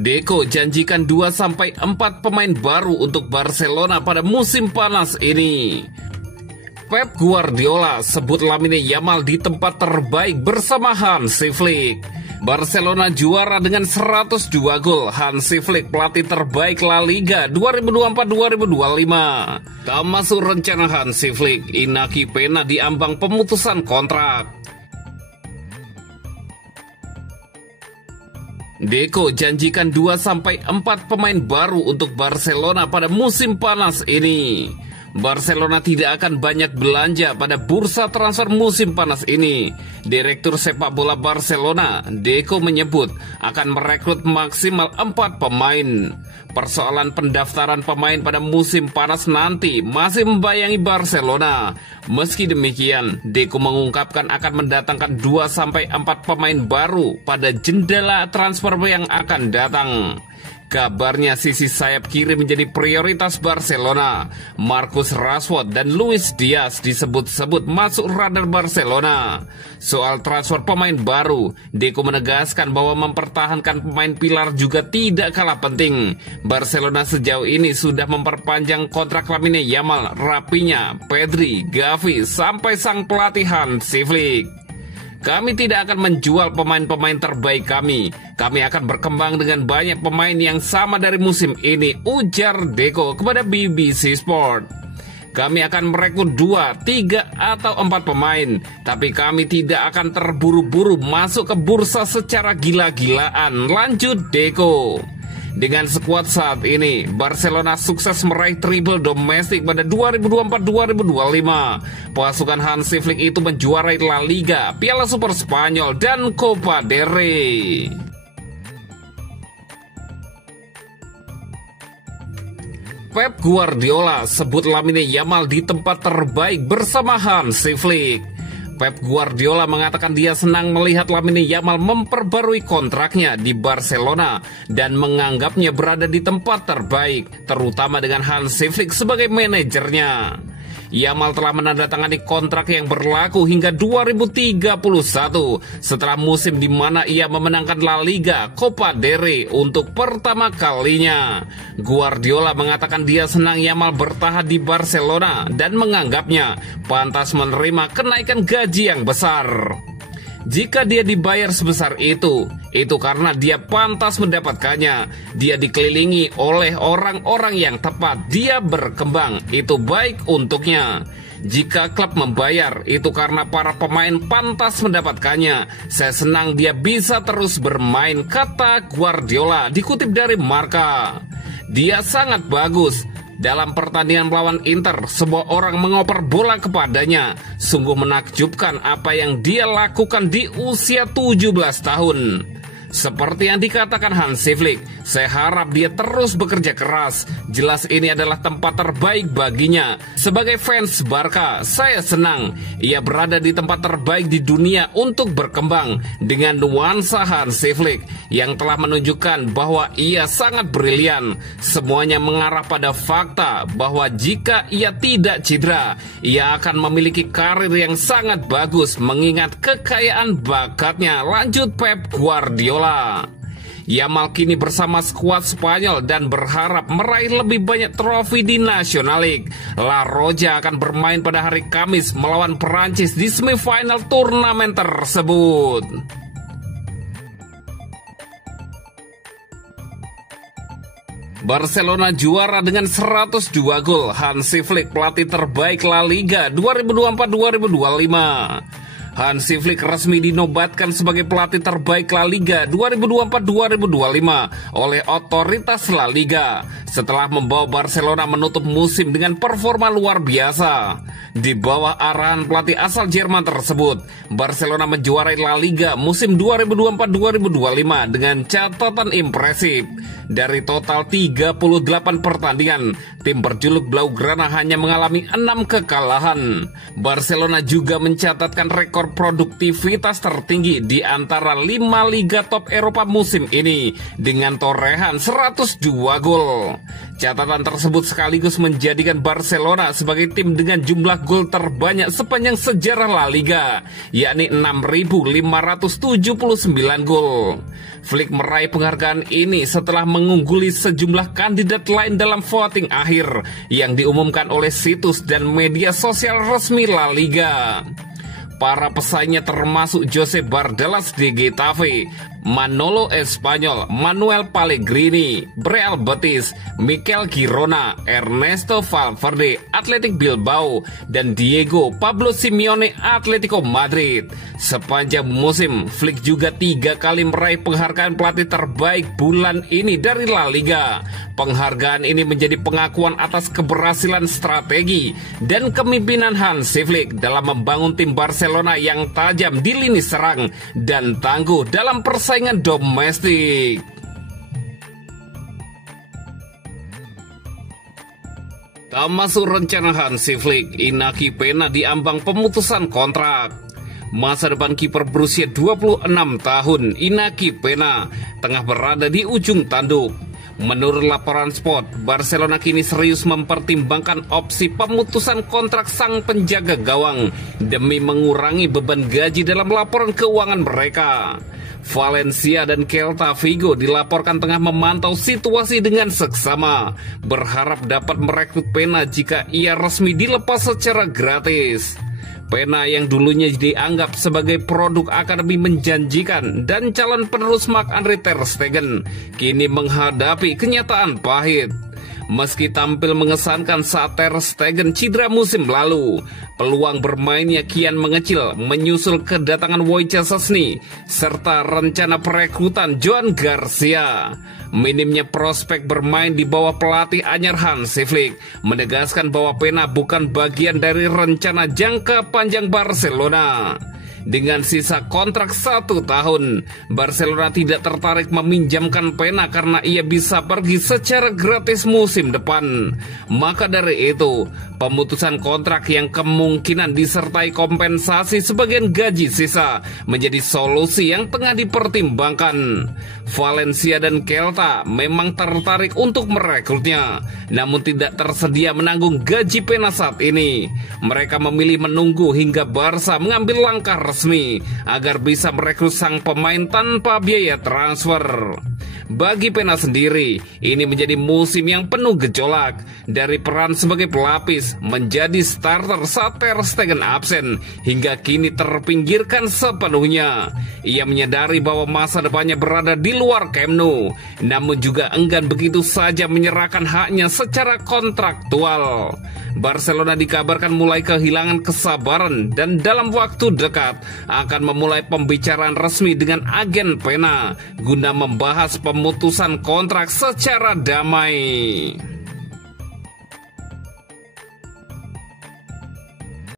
Deco janjikan 2-4 pemain baru untuk Barcelona pada musim panas ini. Pep Guardiola sebut Lamine Yamal di tempat terbaik bersama Hansi Flick. Barcelona juara dengan 102 gol. Hansi Flick pelatih terbaik La Liga 2024-2025. Tak masuk rencana Hansi Flick, Inaki Pena diambang pemutusan kontrak. Deco janjikan 2-4 pemain baru untuk Barcelona pada musim panas ini. Barcelona tidak akan banyak belanja pada bursa transfer musim panas ini. Direktur sepak bola Barcelona, Deco, menyebut akan merekrut maksimal 4 pemain. Persoalan pendaftaran pemain pada musim panas nanti masih membayangi Barcelona. Meski demikian, Deco mengungkapkan akan mendatangkan 2-4 pemain baru pada jendela transfer yang akan datang. Kabarnya sisi sayap kiri menjadi prioritas Barcelona. Marcus Rashford dan Luis Diaz disebut-sebut masuk radar Barcelona. Soal transfer pemain baru, Deco menegaskan bahwa mempertahankan pemain pilar juga tidak kalah penting. Barcelona sejauh ini sudah memperpanjang kontrak Lamine Yamal, Rafinha, Pedri, Gavi, sampai sang pelatih Hansi Flick. Kami tidak akan menjual pemain-pemain terbaik kami. Kami akan berkembang dengan banyak pemain yang sama dari musim ini, ujar Deco kepada BBC Sport. Kami akan merekrut 2, 3, atau 4 pemain, tapi kami tidak akan terburu-buru masuk ke bursa secara gila-gilaan, lanjut Deco. Dengan skuad saat ini, Barcelona sukses meraih triple domestik pada 2024-2025. Pasukan Hansi Flick itu menjuarai La Liga, Piala Super Spanyol, dan Copa del Rey. Pep Guardiola sebut Lamine Yamal di tempat terbaik bersama Hansi Flick. Pep Guardiola mengatakan dia senang melihat Lamine Yamal memperbarui kontraknya di Barcelona dan menganggapnya berada di tempat terbaik, terutama dengan Hansi Flick sebagai manajernya. Yamal telah menandatangani kontrak yang berlaku hingga 2031 setelah musim di mana ia memenangkan La Liga, Copa del Rey untuk pertama kalinya. Guardiola mengatakan dia senang Yamal bertahan di Barcelona dan menganggapnya pantas menerima kenaikan gaji yang besar. Jika dia dibayar sebesar itu karena dia pantas mendapatkannya. Dia dikelilingi oleh orang-orang yang tepat. Dia berkembang, itu baik untuknya. Jika klub membayar, itu karena para pemain pantas mendapatkannya. Saya senang dia bisa terus bermain, kata Guardiola, dikutip dari Marca. Dia sangat bagus. Dalam pertandingan melawan Inter, sebuah orang mengoper bola kepadanya. Sungguh menakjubkan apa yang dia lakukan di usia 17 tahun. Seperti yang dikatakan Hansi Flick, saya harap dia terus bekerja keras. Jelas ini adalah tempat terbaik baginya. Sebagai fans Barca, saya senang ia berada di tempat terbaik di dunia untuk berkembang. Dengan nuansa Hansi Flick yang telah menunjukkan bahwa ia sangat brilian. Semuanya mengarah pada fakta bahwa jika ia tidak cedera, ia akan memiliki karir yang sangat bagus mengingat kekayaan bakatnya, lanjut Pep Guardiola. Yamal kini bersama skuad Spanyol dan berharap meraih lebih banyak trofi di National League. La Roja akan bermain pada hari Kamis melawan Perancis di semifinal turnamen tersebut. Barcelona juara dengan 102 gol. Hansi Flick pelatih terbaik La Liga 2024-2025. Hansi Flick resmi dinobatkan sebagai pelatih terbaik La Liga 2024-2025 oleh otoritas La Liga setelah membawa Barcelona menutup musim dengan performa luar biasa. Di bawah arahan pelatih asal Jerman tersebut, Barcelona menjuarai La Liga musim 2024-2025 dengan catatan impresif. Dari total 38 pertandingan, Tim berjuluk Blaugrana hanya mengalami 6 kekalahan. Barcelona juga mencatatkan rekor produktivitas tertinggi di antara 5 liga top Eropa musim ini dengan torehan 102 gol. Catatan tersebut sekaligus menjadikan Barcelona sebagai tim dengan jumlah gol terbanyak sepanjang sejarah La Liga, yakni 6.579 gol. Flick meraih penghargaan ini setelah mengungguli sejumlah kandidat lain dalam voting akhir yang diumumkan oleh situs dan media sosial resmi La Liga. Para pesaingnya termasuk Josep Bardalas de Getafe, Manolo Espanyol, Manuel Pellegrini, Real Betis, Mikel Girona, Ernesto Valverde, Athletic Bilbao, dan Diego Pablo Simeone, Atletico Madrid. Sepanjang musim, Flick juga 3 kali meraih penghargaan pelatih terbaik bulan ini dari La Liga. Penghargaan ini menjadi pengakuan atas keberhasilan strategi dan kepemimpinan Hansi Flick dalam membangun tim Barcelona yang tajam di lini serang dan tangguh dalam persaingan domestik. Tak masuk rencana Hansi Flick, Iñaki Peña diambang pemutusan kontrak. Masa depan kiper berusia 26 tahun, Iñaki Peña, tengah berada di ujung tanduk. Menurut laporan Sport, Barcelona kini serius mempertimbangkan opsi pemutusan kontrak sang penjaga gawang demi mengurangi beban gaji dalam laporan keuangan mereka. Valencia dan Celta Vigo dilaporkan tengah memantau situasi dengan seksama, berharap dapat merekrut Peña jika ia resmi dilepas secara gratis. Peña yang dulunya dianggap sebagai produk akademi menjanjikan dan calon penerus Marc-Andre ter Stegen kini menghadapi kenyataan pahit. Meski tampil mengesankan saat ter Stegen cedera musim lalu, peluang bermainnya kian mengecil menyusul kedatangan Wojciech Szczesny serta rencana perekrutan Joan Garcia. Minimnya prospek bermain di bawah pelatih anyar Hansi Flick menegaskan bahwa Peña bukan bagian dari rencana jangka panjang Barcelona. Dengan sisa kontrak 1 tahun, Barcelona tidak tertarik meminjamkan Peña karena ia bisa pergi secara gratis musim depan. Maka dari itu, pemutusan kontrak yang kemungkinan disertai kompensasi sebagian gaji sisa menjadi solusi yang tengah dipertimbangkan. Valencia dan Celta memang tertarik untuk merekrutnya, namun tidak tersedia menanggung gaji Peña saat ini. Mereka memilih menunggu hingga Barca mengambil langkah resmi agar bisa merekrut sang pemain tanpa biaya transfer. Bagi Peña sendiri, ini menjadi musim yang penuh gejolak. Dari peran sebagai pelapis menjadi starter saat ter Stegen absen, hingga kini terpinggirkan sepenuhnya. Ia menyadari bahwa masa depannya berada di luar Camp Nou, namun juga enggan begitu saja menyerahkan haknya secara kontraktual. Barcelona dikabarkan mulai kehilangan kesabaran dan dalam waktu dekat akan memulai pembicaraan resmi dengan agen Peña guna membahas pemutusan kontrak secara damai.